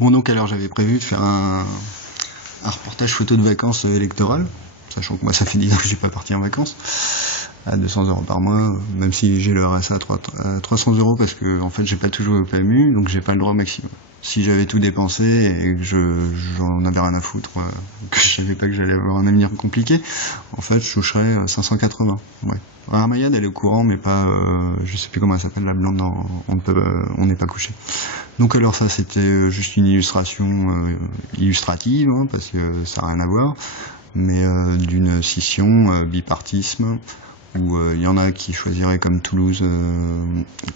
Bon, donc alors j'avais prévu de faire un reportage photo de vacances électorales, sachant que moi ça fait 10 ans que je suis pas parti en vacances, à 200 € par mois, même si j'ai le RSA à 300 € parce que en fait j'ai pas tout joué au PMU, donc j'ai pas le droit au maximum. Si j'avais tout dépensé et que j'en avais rien à foutre, que je savais pas que j'allais avoir un avenir compliqué, en fait je toucherais 580. Ouais. Armayad elle est au courant, mais pas, je sais plus comment elle s'appelle, la blonde dans On n'est pas couché. Donc alors ça c'était juste une illustration illustrative, hein, parce que ça n'a rien à voir, mais d'une scission, bipartisme, où il y en a qui choisiraient comme Toulouse,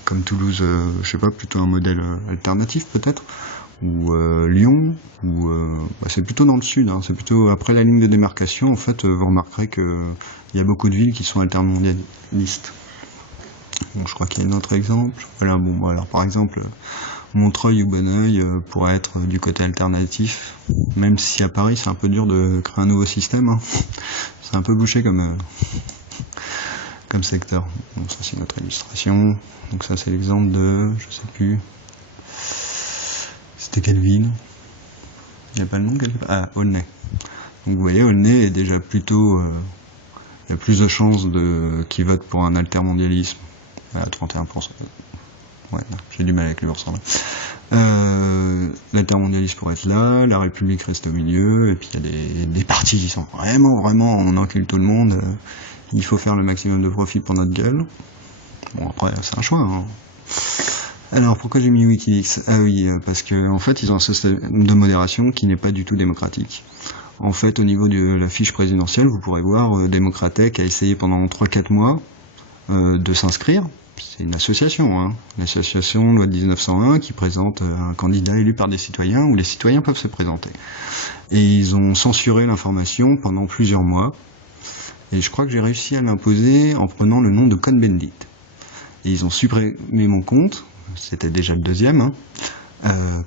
je sais pas, plutôt un modèle alternatif peut-être, ou Lyon, ou c'est plutôt dans le sud, hein, c'est plutôt après la ligne de démarcation. En fait, vous remarquerez que il y a beaucoup de villes qui sont altermondialistes. Bon, je crois qu'il y a un autre exemple. Voilà, bon, alors par exemple, Montreuil ou Bonneuil pourrait être du côté alternatif, même si à Paris c'est un peu dur de créer un nouveau système, hein. C'est un peu bouché comme secteur. Bon, ça c'est notre illustration. Donc ça c'est l'exemple de, je sais plus, c'était quelle ville? Il n'y a pas le nom quelque part. Ah, Aulnay. Donc vous voyez, Aulnay est déjà plutôt, il y a plus de chances qui votent pour un altermondialisme à 31%. Ouais, j'ai du mal avec le versant là. L'intermondialisme pourrait être là, la République reste au milieu, et puis il y a des partis qui sont vraiment, on encule tout le monde, il faut faire le maximum de profit pour notre gueule. Bon, après, c'est un choix, hein. Alors, pourquoi j'ai mis Wikileaks? Ah oui, parce que en fait, ils ont un système de modération qui n'est pas du tout démocratique. En fait, au niveau de la fiche présidentielle, vous pourrez voir Démocratech a essayé pendant 3-4 mois de s'inscrire. C'est une association, hein, l'association loi de 1901 qui présente un candidat élu par des citoyens, où les citoyens peuvent se présenter. Et ils ont censuré l'information pendant plusieurs mois, et je crois que j'ai réussi à l'imposer en prenant le nom de Cohn-Bendit. Et ils ont supprimé mon compte, c'était déjà le deuxième, hein,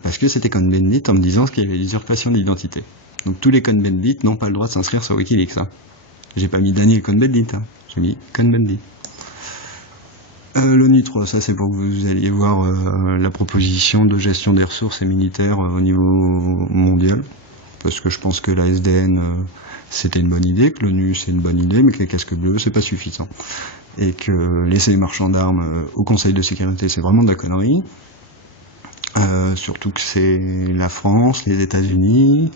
parce que c'était Cohn-Bendit en me disant qu'il y avait l'usurpation d'identité. Donc tous les Cohn-Bendit n'ont pas le droit de s'inscrire sur Wikileaks, hein. J'ai pas mis Daniel Cohn-Bendit, hein, j'ai mis Cohn-Bendit. L'ONU 3, ça c'est pour que vous alliez voir la proposition de gestion des ressources et militaires au niveau mondial, parce que je pense que la SDN c'était une bonne idée, que l'ONU c'est une bonne idée, mais que les casques bleus c'est pas suffisant, et que laisser les marchands d'armes au Conseil de sécurité c'est vraiment de la connerie, surtout que c'est la France, les États-Unis,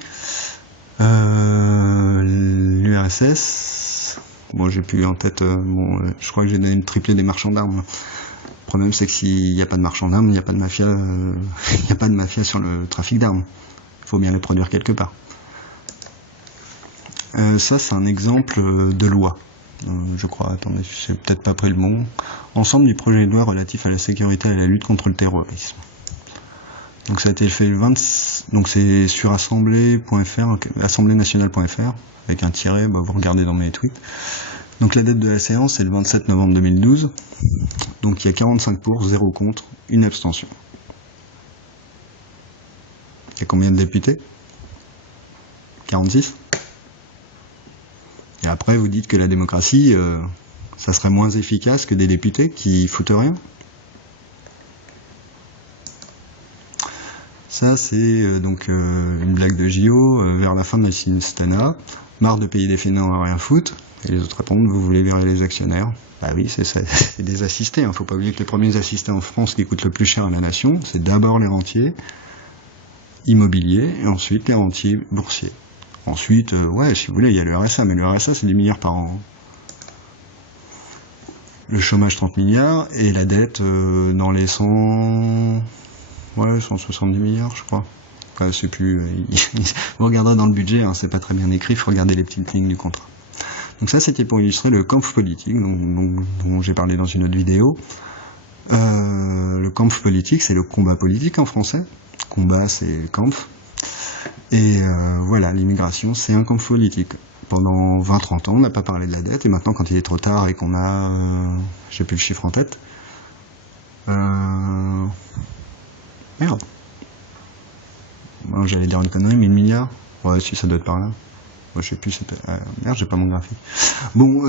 l'URSS. Moi, j'ai plus en tête, je crois que j'ai donné le triplé des marchands d'armes. Le problème, c'est que s'il n'y a pas de marchands d'armes, il n'y a pas de mafia, il n'y a pas de mafia sur le trafic d'armes. Il faut bien les produire quelque part. Ça, c'est un exemple de loi. Je crois, attendez, j'ai peut-être pas pris le bon. Ensemble du projet de loi relatif à la sécurité et à la lutte contre le terrorisme. Donc ça a été fait le 20, donc c'est sur assemblée.fr, assemblénationale.fr, avec un tiret, vous regardez dans mes tweets. Donc la date de la séance c'est le 27 novembre 2012, donc il y a 45 pour, 0 contre, une abstention. Il y a combien de députés? 46. Et après vous dites que la démocratie, ça serait moins efficace que des députés qui foutent rien. Ça, c'est donc une blague de JO vers la fin de la Cinestana. Marre de payer des fainéants à rien foutre. Et les autres répondent, vous voulez virer les actionnaires? Bah oui, c'est des assistés. Hein. Faut pas oublier que les premiers assistés en France qui coûtent le plus cher à la nation, c'est d'abord les rentiers immobiliers et ensuite les rentiers boursiers. Ensuite, ouais, si vous voulez, il y a le RSA, mais le RSA, c'est 10 milliards par an. Le chômage, 30 milliards, et la dette dans les 170 milliards, je crois. Enfin, c'est plus. Vous regarderez dans le budget, hein, c'est pas très bien écrit, il faut regarder les petites lignes du contrat. Donc ça, c'était pour illustrer le Kampf politique, dont j'ai parlé dans une autre vidéo. Le Kampf politique, c'est le combat politique en français. Combat, c'est Kampf. Et voilà, l'immigration, c'est un Kampf politique. Pendant 20-30 ans, on n'a pas parlé de la dette, et maintenant, quand il est trop tard et qu'on a... j'ai plus le chiffre en tête. Merde. Bon, j'allais dire une connerie, 1000 milliards. Ouais, si, ça doit être par là. Moi, je sais plus, c'était... merde, j'ai pas mon graphique. Bon,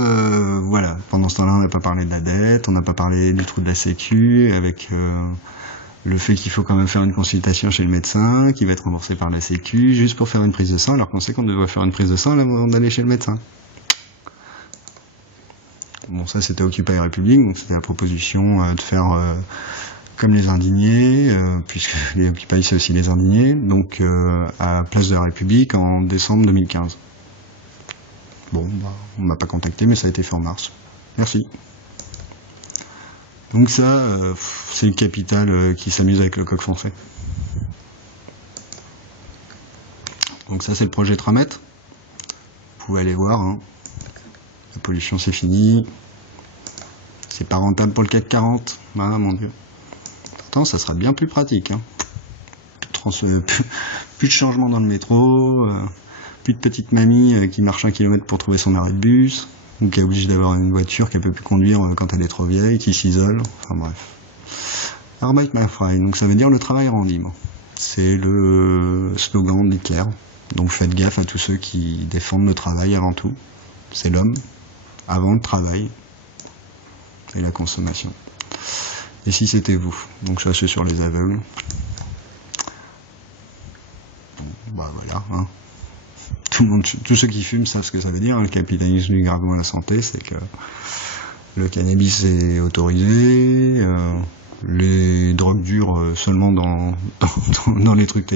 voilà. Pendant ce temps-là, on n'a pas parlé de la dette, on n'a pas parlé du trou de la sécu, avec le fait qu'il faut quand même faire une consultation chez le médecin, qui va être remboursé par la Sécu, juste pour faire une prise de sang, alors qu'on sait qu'on devrait faire une prise de sang avant d'aller chez le médecin. Bon, ça c'était Occupy République, donc c'était la proposition de faire comme les indignés, puisque les Occupy c'est aussi les indignés, donc à Place de la République en décembre 2015. Bon, bah, on m'a pas contacté, mais ça a été fait en mars. Merci. Donc ça, c'est le capital qui s'amuse avec le coq français. Donc ça, c'est le projet Tramet. Vous pouvez aller voir. Hein. La pollution, c'est fini. C'est pas rentable pour le CAC 40. Ah, mon Dieu. Pourtant, ça sera bien plus pratique. Hein. Plus de changements dans le métro. Plus de petite mamie qui marche 1 kilomètre pour trouver son arrêt de bus. Ou qui est obligée d'avoir une voiture qu'elle peut plus conduire quand elle est trop vieille, qui s'isole. Enfin bref. Arbeit macht frei. Donc ça veut dire le travail rend libre. C'est le slogan d'Hitler. Donc faites gaffe à tous ceux qui défendent le travail avant tout. C'est l'homme, avant le travail et la consommation. Et si c'était vous? Donc ça c'est sur les aveugles. Bon, bah voilà. Hein. Tous ceux qui fument savent ce que ça veut dire. Hein. Le capitalisme du gravement à la santé, c'est que le cannabis est autorisé. Les drogues dures seulement dans les trucs,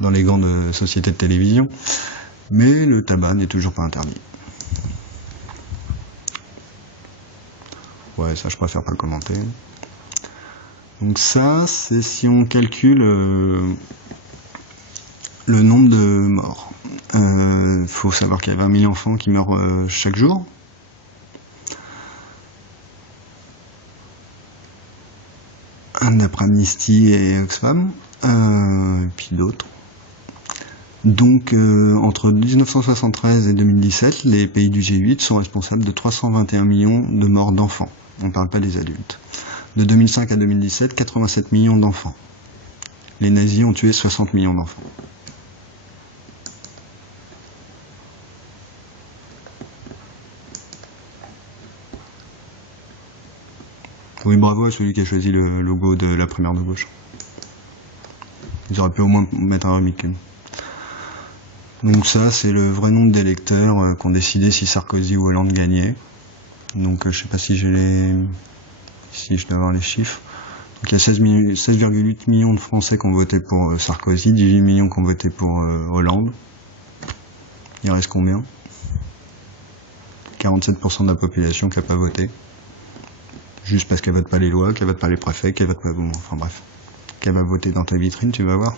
dans les grandes sociétés de télévision, mais le tabac n'est toujours pas interdit. Ouais, ça je préfère pas le commenter. Donc ça, c'est si on calcule le nombre de morts. Faut savoir qu'il y a 20 000 enfants qui meurent chaque jour. D'après Amnesty et Oxfam, et puis d'autres. Donc, entre 1973 et 2017, les pays du G8 sont responsables de 321 millions de morts d'enfants. On ne parle pas des adultes. De 2005 à 2017, 87 millions d'enfants. Les nazis ont tué 60 millions d'enfants. Oui, bravo à celui qui a choisi le logo de la primaire de gauche. Ils auraient pu au moins mettre un Remiken. Donc ça, c'est le vrai nombre d'électeurs qui ont décidé si Sarkozy ou Hollande gagnait. Donc je sais pas si j'ai si je dois avoir les chiffres. Donc il y a 16,8 millions de Français qui ont voté pour Sarkozy, 18 millions qui ont voté pour Hollande. Il reste combien? 47% de la population qui n'a pas voté. Juste parce qu'elle vote pas les lois, qu'elle vote pas les préfets, qu'elle vote pas... Bon, enfin bref. Qu'elle va voter dans ta vitrine, tu vas voir.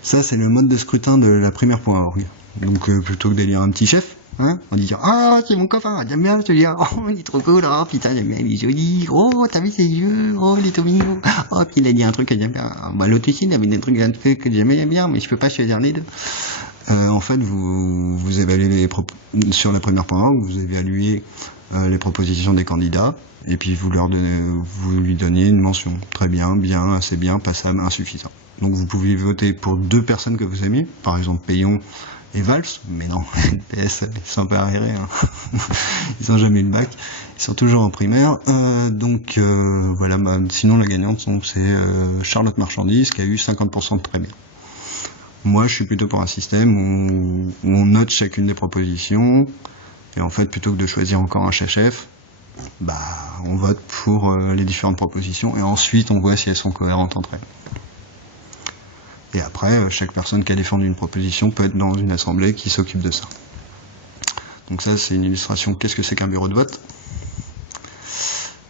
Ça, c'est le mode de scrutin de la primaire.org. Donc, plutôt que d'élire un petit chef, hein, on dit « Ah, c'est mon copain, j'aime bien, je te dis, oh, il est trop cool, oh, putain, j'aime bien, il est joli, oh, t'as vu ses yeux, oh, il est tout mignon, oh, puis il a dit un truc que j'aime bien. Bah, l'autre ici, il avait des trucs que j'aimais bien, mais je peux pas choisir les deux. » En fait, vous évaluez sur la primaire.org, vous évaluez les propositions des candidats, et puis vous lui donnez une mention. Très bien, bien, assez bien, passable, insuffisant. Donc vous pouvez voter pour 2 personnes que vous aimez, par exemple Payon et Valls, mais non, le PS, ils sont pas arriérés, hein. Ils ont jamais eu le bac, ils sont toujours en primaire. Donc voilà, bah, sinon la gagnante, c'est Charlotte Marchandise, qui a eu 50% de très bien. Moi, je suis plutôt pour un système où on note chacune des propositions, et en fait, plutôt que de choisir encore un chef, bah, on vote pour les différentes propositions, et ensuite on voit si elles sont cohérentes entre elles. Et après, chaque personne qui a défendu une proposition peut être dans une assemblée qui s'occupe de ça. Donc ça, c'est une illustration. Qu'est-ce que c'est qu'un bureau de vote?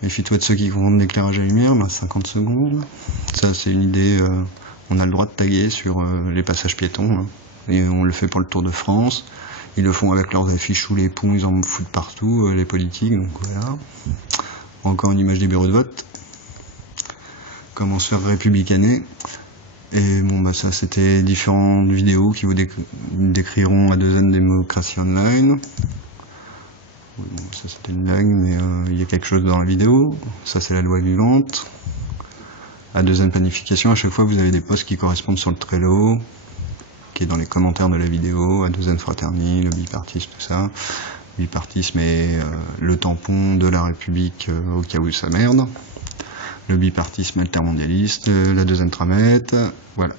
Méfie-toi de ceux qui vont de l'éclairage à lumière, 50 secondes. Ça, c'est une idée... on a le droit de taguer sur les passages piétons, hein, et on le fait pour le Tour de France. Ils le font avec leurs affiches sous les ponts, ils en foutent partout, les politiques, donc voilà. Encore une image des bureaux de vote. Comment se faire républicaner. Et bon, bah ça, c'était différentes vidéos qui vous décriront à 2N démocratie online. Bon, ça, c'était une blague, mais il y a quelque chose dans la vidéo. Ça, c'est la loi vivante. À 2N planification, à chaque fois vous avez des posts qui correspondent sur le Trello, qui est dans les commentaires de la vidéo, à 2N fraternité, le bipartisme, tout ça. Le bipartisme est le tampon de la République au cas où ça merde. le bipartisme altermondialiste, la deuxième tramette, voilà.